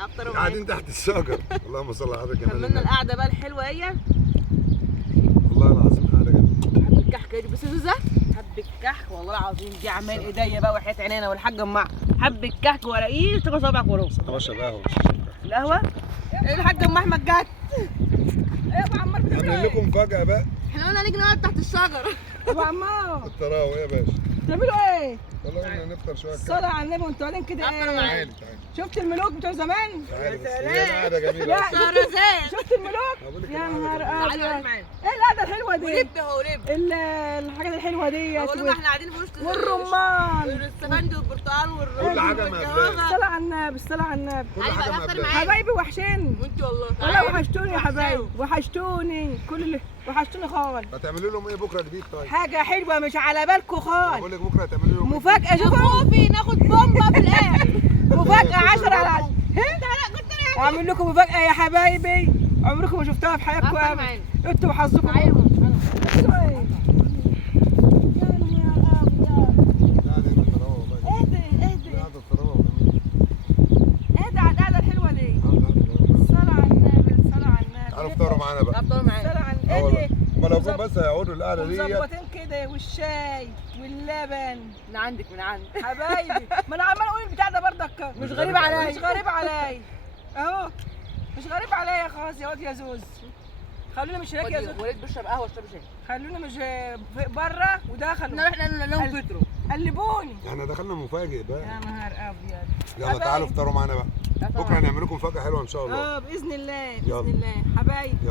هفطروا قاعدين تحت الشجر. اللهم صل على حضرتك يا كملنا مالك. القعده بقى الحلوه هي. والله العظيم قاعده جميله. حب الكحك دي بس زوزه، حب الكحك والله العظيم دي اعمال ايديا بقى وحياه عينينا والحاجه ام حب الكحك ورقيه تاكل صوابعك وراهم. انا بشرب قهوه. القهوه الحاجه ام احمد جت. ايه يا ابو عمار بتعملوا عاملين ايه؟ لكم مفاجاه بقى. احنا قلنا نيجي نقعد تحت الشجره. ابو عمار التراوي يا باشا. بتعملوا ايه؟ والله قلنا نفطر شويه كده. الصلاة على النبي وانتوا قاعدين كده ايه؟ تعالي شفت الملوك بتوع زمان؟ تعالي بس هي قاعده جميله لا أصلاً. شهرزاد شفت الملوك؟ بقول لك يا القعدة نهار جميلة. ابيض ايه القعده الحلوه دي؟ ولب هو لب. الحاجات الحلوه ديت بقول لهم احنا قاعدين في وسط والرمان السفندي والبرتقال كل حاجه مقبلاش. الصلاة على النبي الصلاة على النبي كل حاجه مقبلاش. حبايبي وحشين وانت والله والله وحشتوني يا حبايبي وحشتوني كل اللي وحشتوني خالص هتعملوا لهم ايه بكره جديد طيب؟ حاجة حلوة مش على بالكم خالص بقول لك بكره هتعملوا لهم إيه؟ مفاجأة شوفوا خوفي ناخد بومبا في الاخر. مفاجأة 10 على 10 اعمل لكم مفاجأة يا حبايبي عمركم ما شفتوها في حياتكم أفطر ابدا معانا. انتوا وحظكم ايوه يا نهار ابيض قاعده هنا التراوي والله. اهدي قاعده التراوي جميله. اهدي على القعدة الحلوة دي قاعدة جميلة. الصلاة على النبي الصلاة على النبي تعالوا افطروا معانا بقى. افطروا معانا. الصلاة على اه والله. النبي ما لو جم بس هيقعدوا القعده دي. ومظبطين كده والشاي واللبن من عندك من عندك. حبايبي ما انا عمال اقول البتاع ده برضك مش غريب عليا. مش غريب عليا اهو مش غريب عليا خلاص يا واد يا زوز خلونا مش هناك يا زوز وليد بيشرب قهوه اشرب شاي. خلونا مش بره ودخلوا احنا لهم فطروا. قلبوني احنا دخلنا مفاجئ بقى. يا نهار ابيض يلا تعالوا افطروا معانا بقى. بكره هنعمل لكم مفاجاه حلوه ان شاء الله. اه باذن الله يلا. باذن الله حبايبي يلا.